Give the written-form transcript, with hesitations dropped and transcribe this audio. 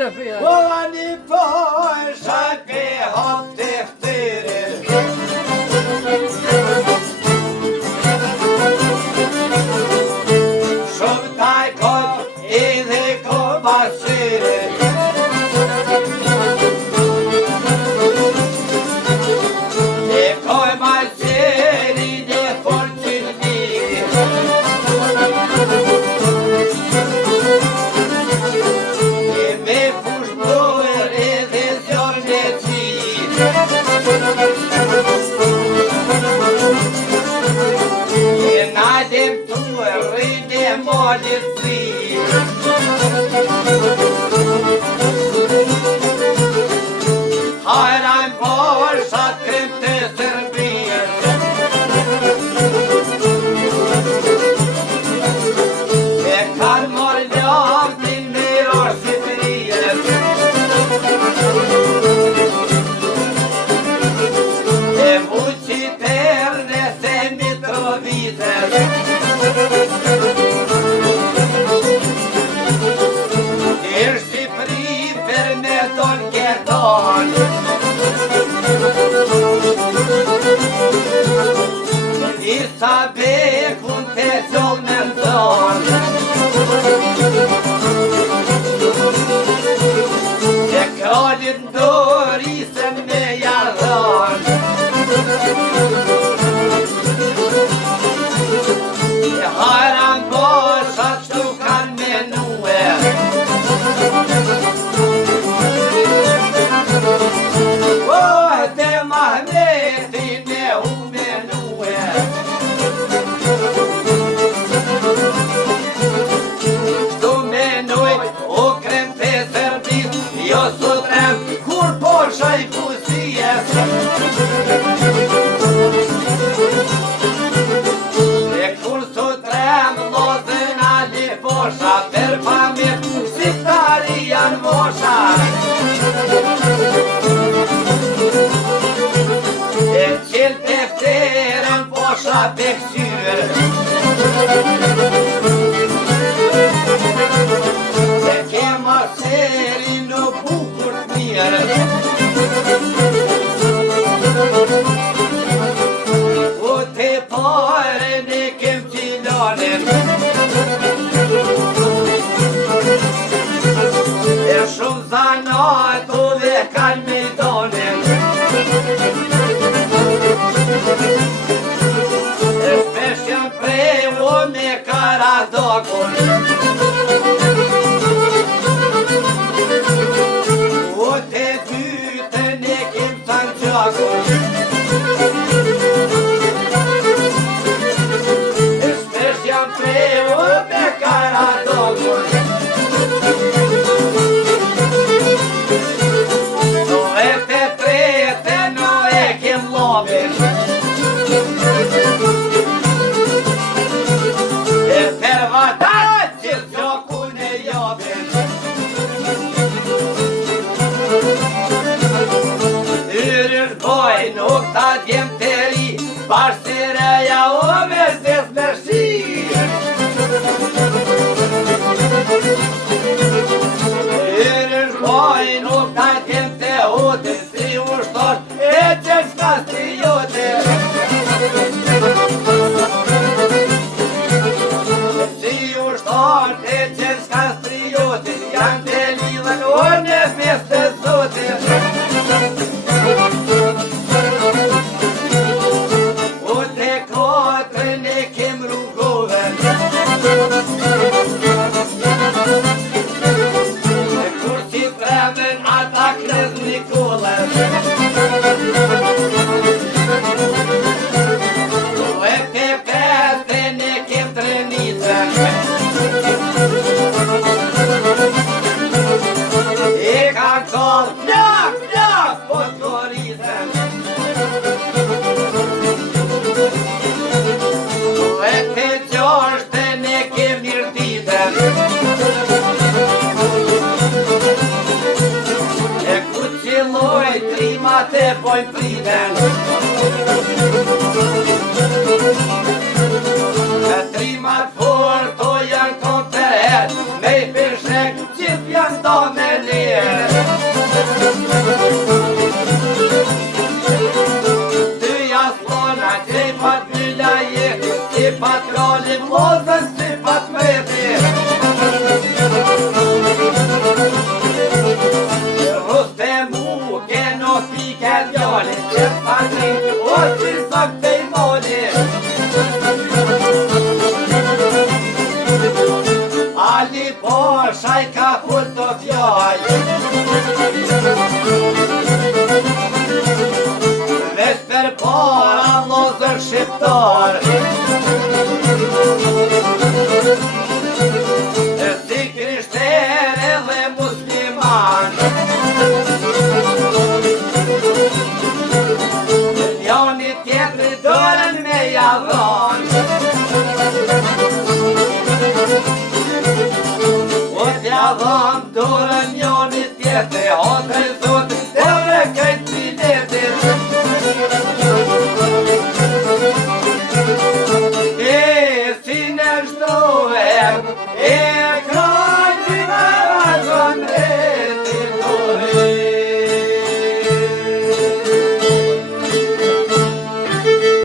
të fria. O ani po shaqe hap të ftire. Shumë taj kot edhe ko basire. E koj basiri dhe fortynike. E me fushbër edhe zjarë me qikë. E najdem tuë rrinde molit zikë. Hajrajnë poshat krem të Serbia. E kanë morë laftin me Shqipëria. E Vuciterne se Mitrovice. E Shqipëri për me ton keton. Isa bekun të qol me ndon. E kralit ndorisën me jardon. E hajran boshat shtu kan menue. Oh, te Mahmeti me u menue. Shtu menoj o krem të Serbis, jo sutrem kur posha i kusijes. E kur sutrem lozën ali posha, per pamit shqiptari janë mosha. E qil të fterën posha bekqyr. Se kema seri në bukur të mirë. O te pare ne kem qilanin. E shumë zanatu dhe kanë midonin. E shpesh janë prevo me Karadokun. O te dytën e kem Sanqakun. E shpesh janë prevo me Karadokun. No e te trete no e kem lobin. E per vatat që gjokun e jobin. Yrysh boj nuk ta djem të ri, bashkëreja o me zes me shi. Yrysh boj nuk ta djem të hotin, si ushtor e që shka striotin. Si ushtor e që shka striotin, janë të lidhen o në fest të zotin. O te kotrën e kem rrugoven. E kur si tremen ata krez Nikolen. O e te pesën e kem Trenicën. E ka kall plak, plak, po t'gorisën. O e te qashtën e kem Mirditën. E ku qiloj trimat e bojnë priten. E trimat forto janë konter, me i pishek qip janë do me lirë. pike djali që fani o si sak të i moli Ali Poshaj ka full të fjaj Vesh për para lozër shqiptar Si krishtere dhe musliman Njoni tjetëri dorën me javon O t'ja dhon dorën njoni tjetëri